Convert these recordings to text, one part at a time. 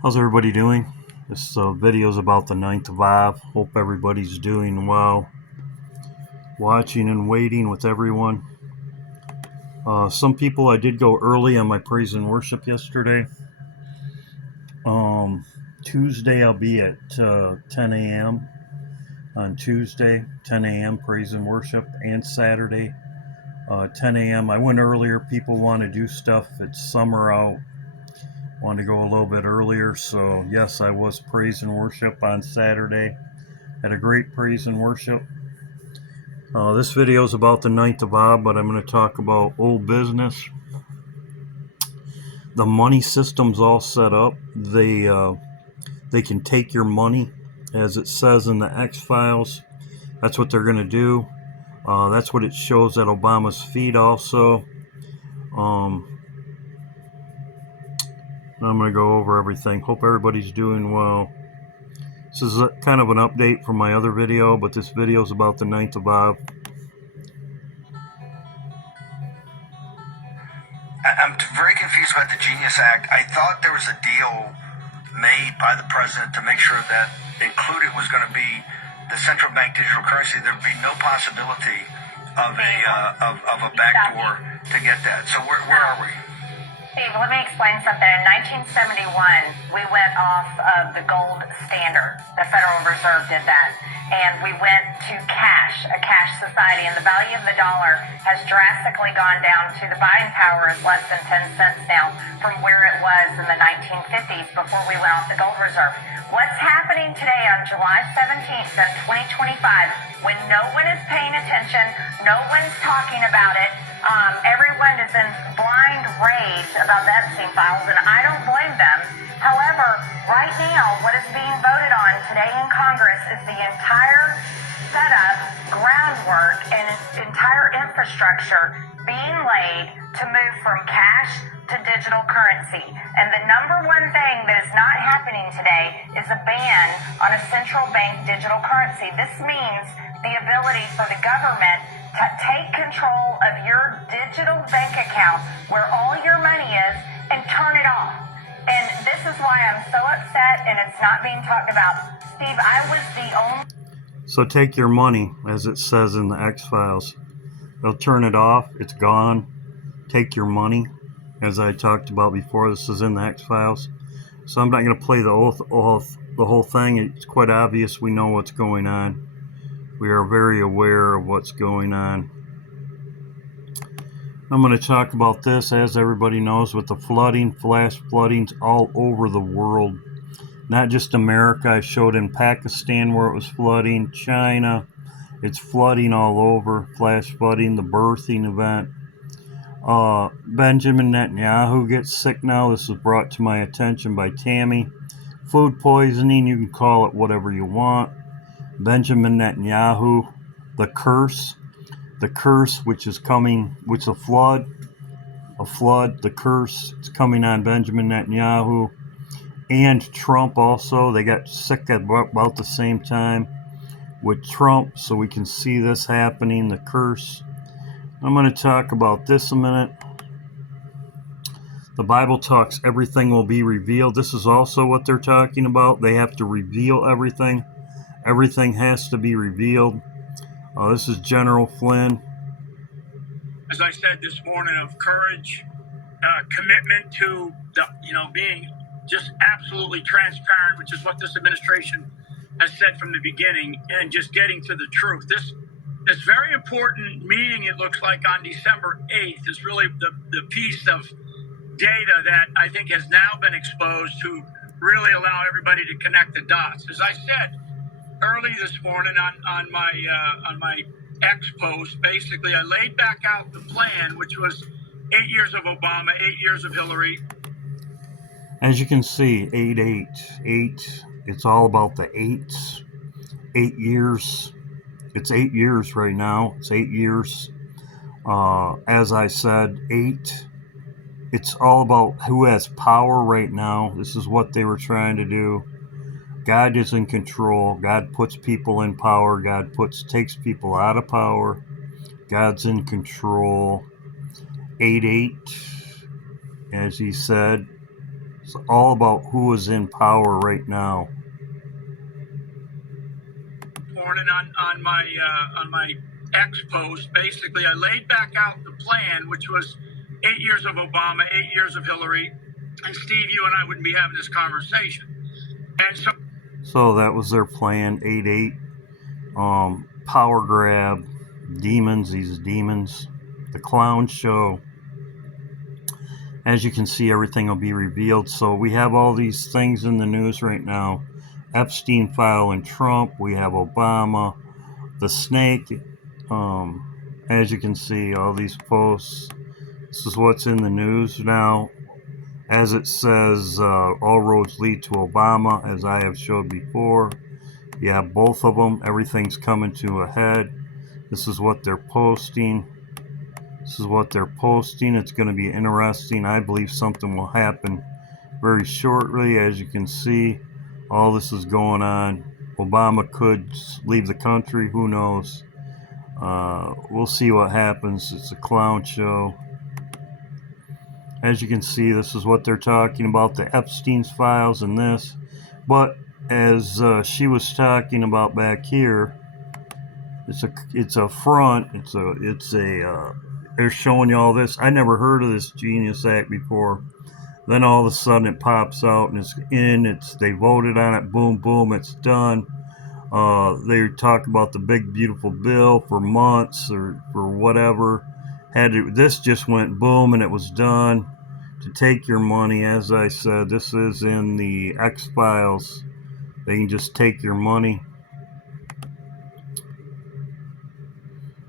How's everybody doing? This video is about the 9th of Av. Hope everybody's doing well. Watching and waiting with everyone. Some people, I did go early on my praise and worship yesterday. Tuesday I'll be at 10 a.m. On Tuesday, 10 a.m. praise and worship, and Saturday, 10 a.m. I went earlier. People want to do stuff. It's summer out. Want to go a little bit earlier. So yes, I was praise and worship on Saturday. Had a great praise and worship. This video is about the 9th of Av, but I'm going to talk about old business. The money system's all set up. They can take your money, as it says in the X-Files. That's what they're going to do. That's what it shows at Obama's feet also. I'm going to go over everything. Hope everybody's doing well. This is kind of an update from my other video, but this video is about the 9th of Av. I'm very confused about the Genius Act. I thought there was a deal made by the president to make sure that included was going to be the central bank digital currency. There would be no possibility of a backdoor to get that. So where are we? Steve, let me explain something. In 1971, we went off of the gold standard. The Federal Reserve did that. And we went to cash, a cash society. And the value of the dollar has drastically gone down to the buying power is less than 10 cents now from where it was in the 1950s before we went off the gold reserve. What's happening today on July 17th of 2025 when no one is paying attention, no one's talking about it, everyone is in blind rage about the Epstein files, and I don't blame them. However, right now, what is being voted on today in Congress is the entire setup, groundwork, and entire infrastructure being laid to move from cash to digital currency. And the number one thing that is not happening today is a ban on a central bank digital currency. This means the ability for the government to take control of your digital bank account where all your money is and turn it off. And this is why I'm so upset and it's not being talked about. Steve, I was the only... So take your money, as it says in the X-Files. They'll turn it off. It's gone. Take your money, as I talked about before. This is in the X-Files. So I'm not going to play the whole thing. It's quite obvious we know what's going on. We are very aware of what's going on. I'm going to talk about this, as everybody knows, with the flooding, flash floodings all over the world. Not just America. I showed in Pakistan where it was flooding, China. It's flooding all over, flash flooding, the birthing event. Benjamin Netanyahu gets sick now. This was brought to my attention by Tammy. Food poisoning, you can call it whatever you want. Benjamin Netanyahu, the curse, which is coming, which is a flood, the curse, it's coming on Benjamin Netanyahu and Trump also. They got sick at about the same time with Trump, so we can see this happening, the curse. I'm going to talk about this a minute. The Bible talks everything will be revealed. This is also what they're talking about. They have to reveal everything. Everything has to be revealed. This is General Flynn. As I said this morning, of courage, commitment to being just absolutely transparent, which is what this administration has said from the beginning, and just getting to the truth. This very important meeting, it looks like on December 8th, is really the piece of data that I think has now been exposed to really allow everybody to connect the dots. As I said early this morning on my X post, basically I laid back out the plan, which was 8 years of Obama, 8 years of Hillary. As you can see, 8. It's all about the eights. 8 years. It's 8 years right now. It's 8 years. As I said, 8. It's all about who has power right now. This is what they were trying to do. God is in control. God puts people in power. God takes people out of power. God's in control. 8, as he said. It's all about who is in power right now. Morning on my X post, basically I laid back out the plan, which was 8 years of Obama, 8 years of Hillary, and Steve, you and I wouldn't be having this conversation. And so that was their plan, 8-8. Power grab, demons, these demons, the clown show. As you can see, everything will be revealed. So we have all these things in the news right now. Epstein file and Trump. We have Obama, the snake. As you can see, all these posts. This is what's in the news now. As it says, all roads lead to Obama, as I have showed before. You have both of them. Everything's coming to a head. This is what they're posting. This is what they're posting. It's going to be interesting. I believe something will happen very shortly. As you can see, all this is going on. Obama could leave the country. Who knows? We'll see what happens. It's a clown show. As you can see, this is what they're talking about, the Epstein's files and this. But as she was talking about back here, it's a front. They're showing you all this. I never heard of this Genius Act before. Then all of a sudden it pops out and it's in. They voted on it. Boom, boom. It's done. They talk about the big beautiful bill for months or for whatever. This just went boom and it was done. To take your money, as I said, this is in the X files. They can just take your money.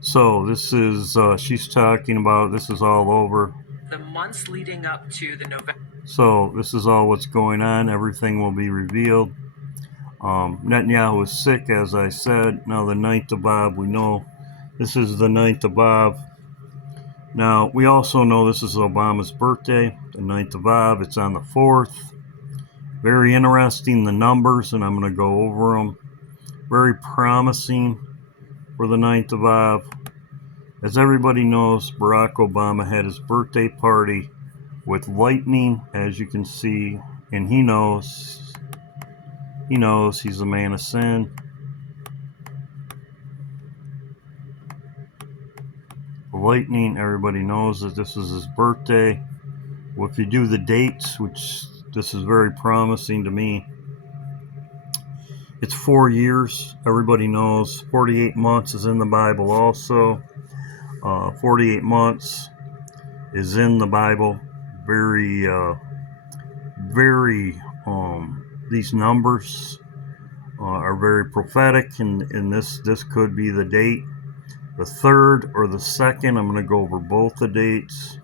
So this is she's talking about. This is all over. The months leading up to the November. So this is all what's going on. Everything will be revealed. Netanyahu is sick, as I said. Now the 9th of Av, we know this is the 9th of Av. Now, we also know this is Obama's birthday, the 9th of Av. It's on the 4th. Very interesting, the numbers, and I'm going to go over them. Very promising for the 9th of Av. As everybody knows, Barack Obama had his birthday party with lightning, as you can see, and he knows he's a man of sin. Lightning, everybody knows that this is his birthday. Well, if you do the dates, which this is very promising to me, it's 4 years. Everybody knows 48 months is in the Bible also. 48 months is in the Bible. These numbers are very prophetic, and this could be the date. The 3rd or the 2nd, I'm going to go over both the dates.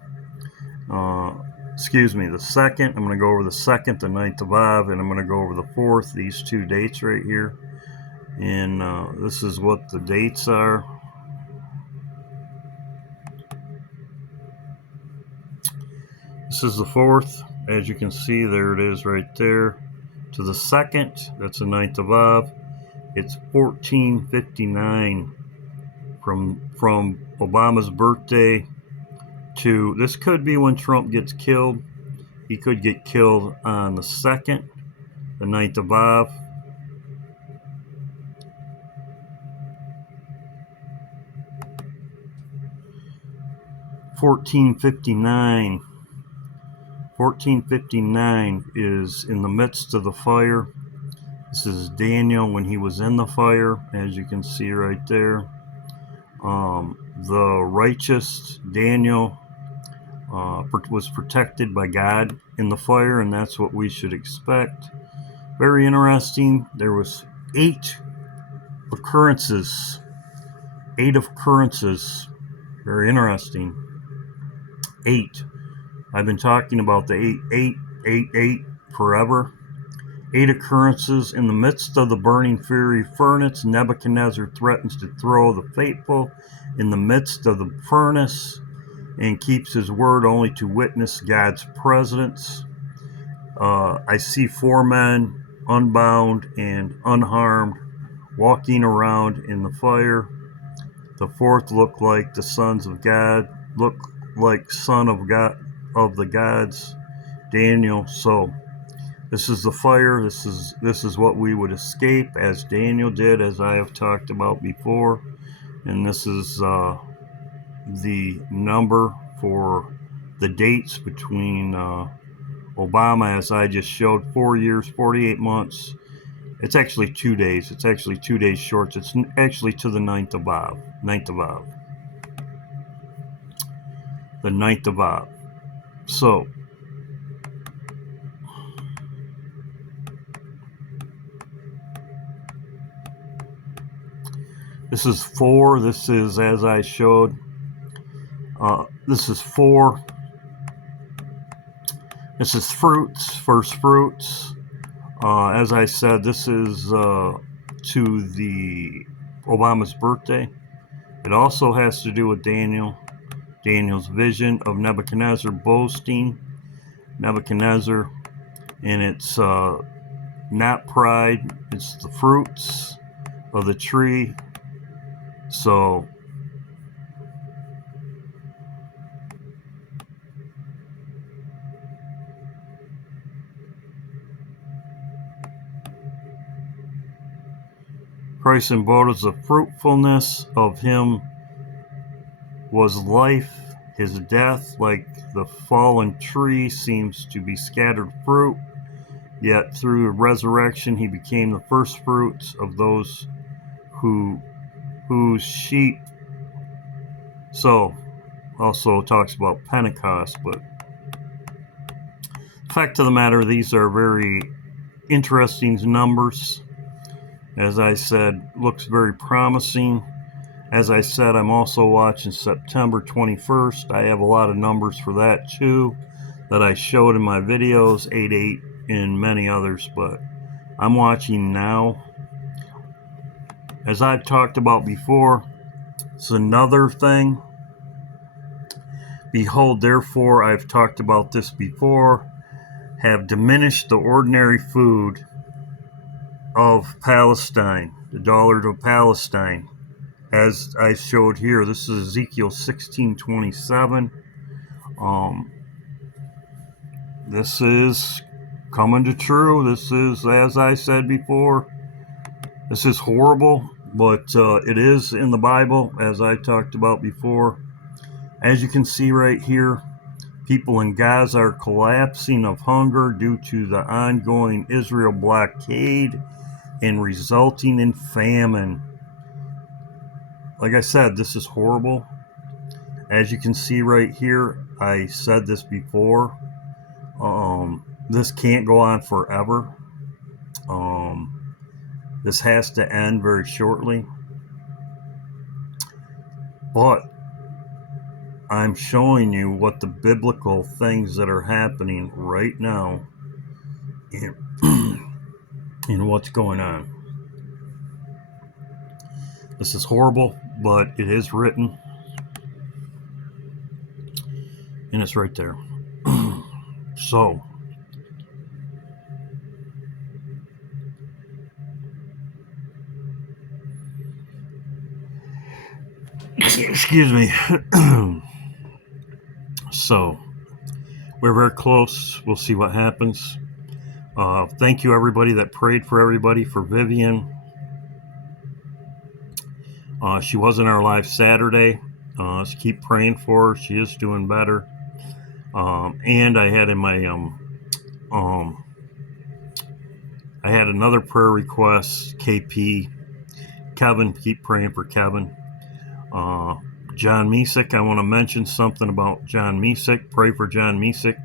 The 2nd, I'm going to go over the 2nd, the 9th of Av, and I'm going to go over the 4th, these two dates right here. And this is what the dates are. This is the 4th. As you can see, there it is right there. To the 2nd, that's the 9th of Av. It's 1459. From Obama's birthday to, this could be when Trump gets killed. He could get killed on the 2nd, the 9th of Av. $14.59 is in the midst of the fire. This is Daniel when he was in the fire, as you can see right there. The righteous Daniel was protected by God in the fire, and that's what we should expect. Very interesting. There was 8 occurrences. 8 occurrences. Very interesting. 8. I've been talking about the 8 forever. 8 occurrences. In the midst of the burning fiery furnace, Nebuchadnezzar threatens to throw the faithful in the midst of the furnace and keeps his word only to witness God's presence. I see 4 men unbound and unharmed walking around in the fire. The 4th looked like the sons of God, looked like son of God, of the gods, Daniel. So This is the fire. This is what we would escape, as Daniel did, as I have talked about before. And this is the number for the dates between Obama, as I just showed, 4 years, 48 months. It's actually 2 days. It's actually 2 days short. It's actually to the 9th of Av. 9th of Av. The 9th of Av. So, this is 4. This is, as I showed, this is 4. This is fruits, first fruits. As I said, this is to the Obama's birthday. It also has to do with Daniel's vision of Nebuchadnezzar boasting. Nebuchadnezzar, and it's not pride, it's the fruits of the tree. So Christ embodies the fruitfulness of him was life. His death, like the fallen tree, seems to be scattered fruit. Yet through resurrection, he became the first fruits of those whose sheep. So, also talks about Pentecost. But the fact of the matter, these are very interesting numbers. As I said, looks very promising. As I said, I'm also watching September 21st. I have a lot of numbers for that too that I showed in my videos, 8/8 and many others, but I'm watching now. As I've talked about before, it's another thing. Behold, therefore, I've talked about this before, have diminished the ordinary food of Palestine, the dollar of Palestine. As I showed here, this is Ezekiel 16:27. This is coming to true. This is, as I said before, this is horrible, but it is in the Bible, as I talked about before. As you can see right here, people in Gaza are collapsing of hunger due to the ongoing Israel blockade and resulting in famine. Like I said, this is horrible. As you can see right here, I said this before. This can't go on forever. This has to end very shortly. But I'm showing you what the biblical things that are happening right now and what's going on. This is horrible, but it is written. And it's right there. So, excuse me. So, we're very close. We'll see what happens. Thank you, everybody that prayed for everybody, for Vivian. She wasn't our live Saturday. So keep praying for her. She is doing better. And I had in my I had another prayer request. KP, Kevin. Keep praying for Kevin. John Mesick. I want to mention something about John Mesick. Pray for John Mesick.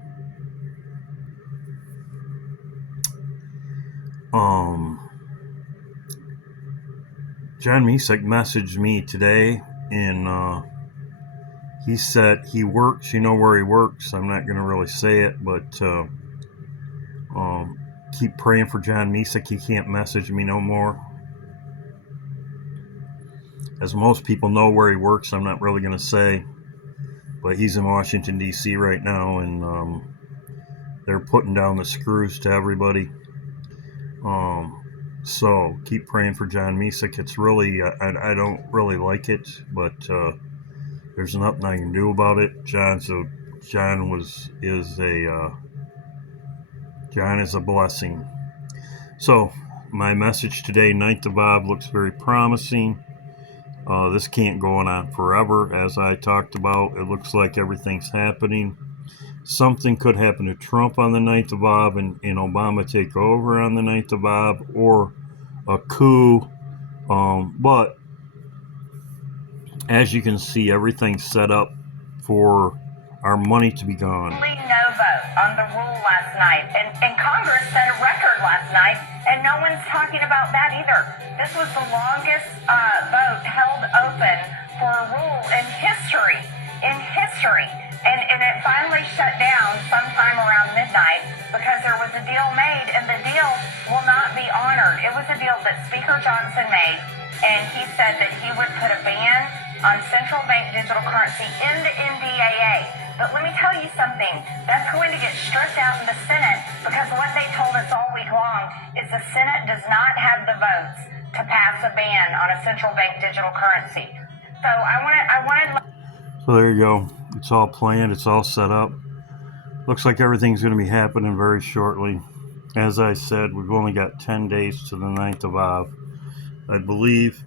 John Mesick messaged me today, and he said he works. You know where he works. I'm not going to really say it, but keep praying for John Mesick. He can't message me no more. As most people know where he works, I'm not really going to say, but he's in Washington, D.C. right now, and they're putting down the screws to everybody. So keep praying for John Mesick. It's really, I don't really like it, but there's nothing I can do about it. John is John is a blessing. So, my message today, 9th of Av, looks very promising. This can't go on forever, as I talked about. It looks like everything's happening. Something could happen to Trump on the 9th of Av and Obama take over on the 9th of Av, or a coup. But as you can see, everything's set up for our money to be gone. Only no vote on the rule last night, and Congress set a record last night, and no one's talking about that either. This was the longest vote held open for a rule in history, and it finally shut down sometime around midnight because there was a deal made, and the deal will not be honored. It was a deal that Speaker Johnson made, and he said that he would put a ban on central bank digital currency in the NDAA. But let me tell you something, that's going to get stripped out in the Senate, because what they told us all week long is the Senate does not have the votes to pass a ban on a central bank digital currency. So I wanted. So there you go. It's all planned. It's all set up. Looks like everything's going to be happening very shortly. As I said, we've only got 10 days to the 9th of Av. I believe.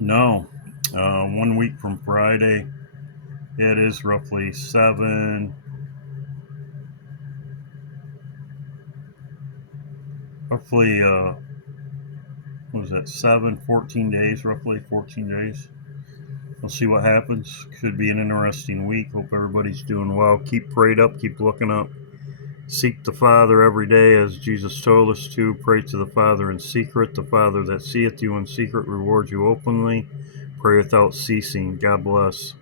No. 1 week from Friday. It is roughly 7. Roughly, what was that? 14 days, roughly 14 days. We'll see what happens. Could be an interesting week. Hope everybody's doing well. Keep prayed up. Keep looking up. Seek the Father every day, as Jesus told us to. Pray to the Father in secret. The Father that seeth you in secret rewards you openly. Pray without ceasing. God bless.